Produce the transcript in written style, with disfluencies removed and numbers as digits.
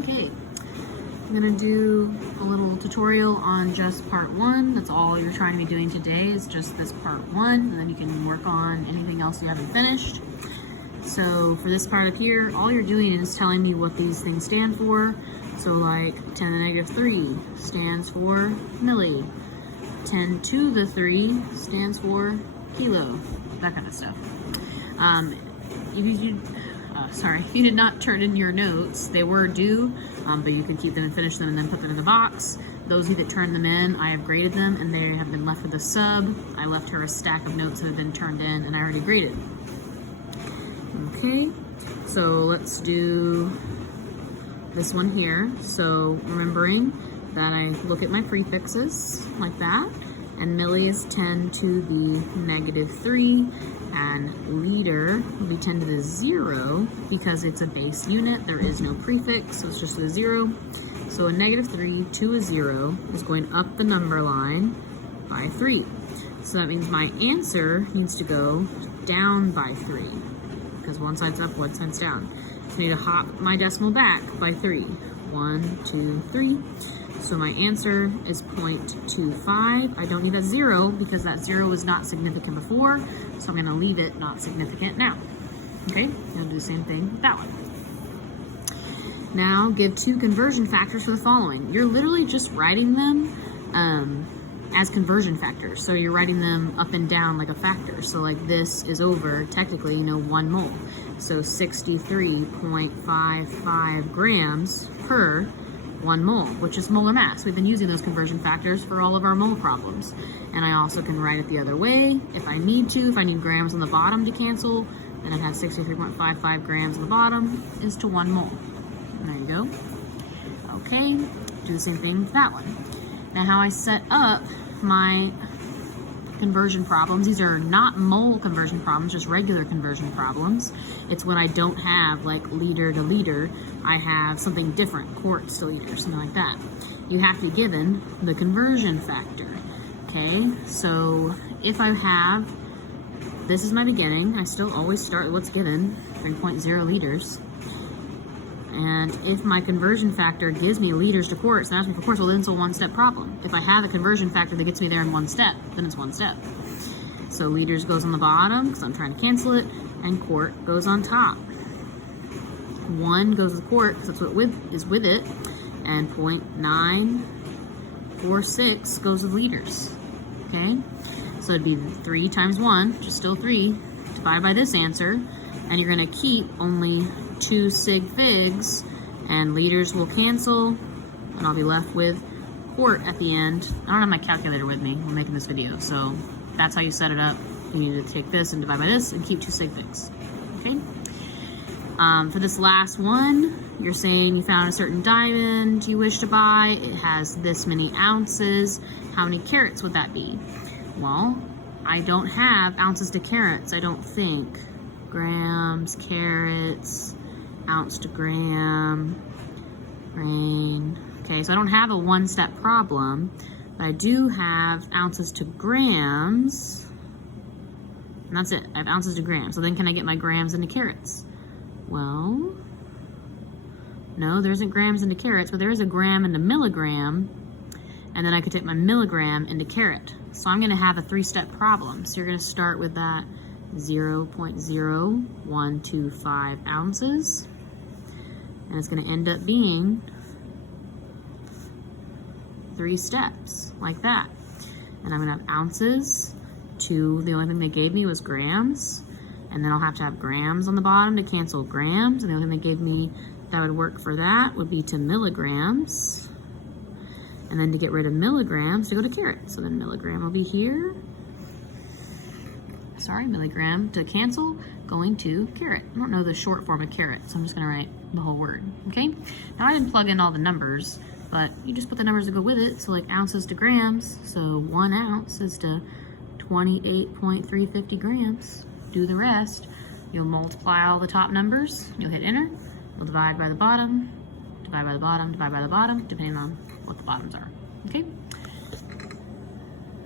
Okay, I'm gonna do a little tutorial on just part one. That's all you're trying to be doing today, is just this part one, and then you can work on anything else you haven't finished. So for this part up here, all you're doing is telling me what these things stand for. So like 10 to the negative 3 stands for milli. 10 to the 3 stands for kilo, that kind of stuff. If you did not turn in your notes, they were due, but you can keep them and finish them and then put them in the box. Those of you that turned them in, I have graded them and they have been left with a sub. I left her a stack of notes that have been turned in and I already graded. Okay, so let's do this one here. So remembering that I look at my prefixes like that, and milli is 10 to the negative 3, and liter will be 10 to the 0 because it's a base unit. There is no prefix, so it's just a 0. So a negative 3 to a 0 is going up the number line by 3. So that means my answer needs to go down by 3 because one side's up, one side's down. So I need to hop my decimal back by 3. 1, 2, 3. So my answer is 0.25. I don't need that 0 because that 0 was not significant before, so I'm going to leave it not significant now. Okay, I'm going to do the same thing with that one. Now give 2 conversion factors for the following. You're literally just writing them as conversion factors. So you're writing them up and down like a factor. So like this is over, technically, 1 mole. So 63.55 grams per 1 mole, which is molar mass. We've been using those conversion factors for all of our mole problems. And I also can write it the other way if I need to. If I need grams on the bottom to cancel, then I have 63.55 grams on the bottom is to 1 mole. There you go. Okay, do the same thing with that one. Now how I set up my conversion problems, these are not mole conversion problems, just regular conversion problems. It's when I don't have like liter to liter, I have something different, quarts to liter, something like that. You have to be given the conversion factor. Okay, so if I have, this is my beginning, I still always start with what's given, 3.0 liters. And if my conversion factor gives me liters to quarts and asks me for quarts, well then it's a one-step problem. If I have a conversion factor that gets me there in 1 step, then it's 1 step. So liters goes on the bottom because I'm trying to cancel it, and quart goes on top. 1 goes with quart because that's what is with it, and 0.946 goes with liters. Okay, so it'd be 3 times 1, which is still 3, divided by this answer, and you're going to keep only 2 sig figs, and liters will cancel, and I'll be left with quart at the end. I don't have my calculator with me when making this video, so that's how you set it up. You need to take this and divide by this and keep 2 sig figs. Okay. For this last one, you're saying you found a certain diamond you wish to buy. It has this many ounces. How many carats would that be? Well, I don't have ounces to carats, I don't think. Grams, carats, ounce to gram, grain. Okay, so I don't have a one-step problem, but I do have ounces to grams, and that's it. I have ounces to grams. So then can I get my grams into carats? Well, no, there isn't grams into carats, but there is a gram into milligram, and then I could take my milligram into carat. So I'm gonna have a 3-step problem. So you're gonna start with that 0.0125 ounces, and it's going to end up being 3 steps like that. And I'm going to have ounces to, the only thing they gave me was grams, and then I'll have to have grams on the bottom to cancel grams, and the only thing they gave me that would work for that would be to milligrams, and then to get rid of milligrams to go to carat. So then milligram will be here. Sorry, milligram to cancel, going to carat. I don't know the short form of carat, so I'm just gonna write the whole word, okay? Now I didn't plug in all the numbers, but you just put the numbers that go with it. So like ounces to grams, so 1 ounce is to 28.350 grams. Do the rest. You'll multiply all the top numbers, you'll hit enter, you'll divide by the bottom, divide by the bottom, divide by the bottom, depending on what the bottoms are, okay?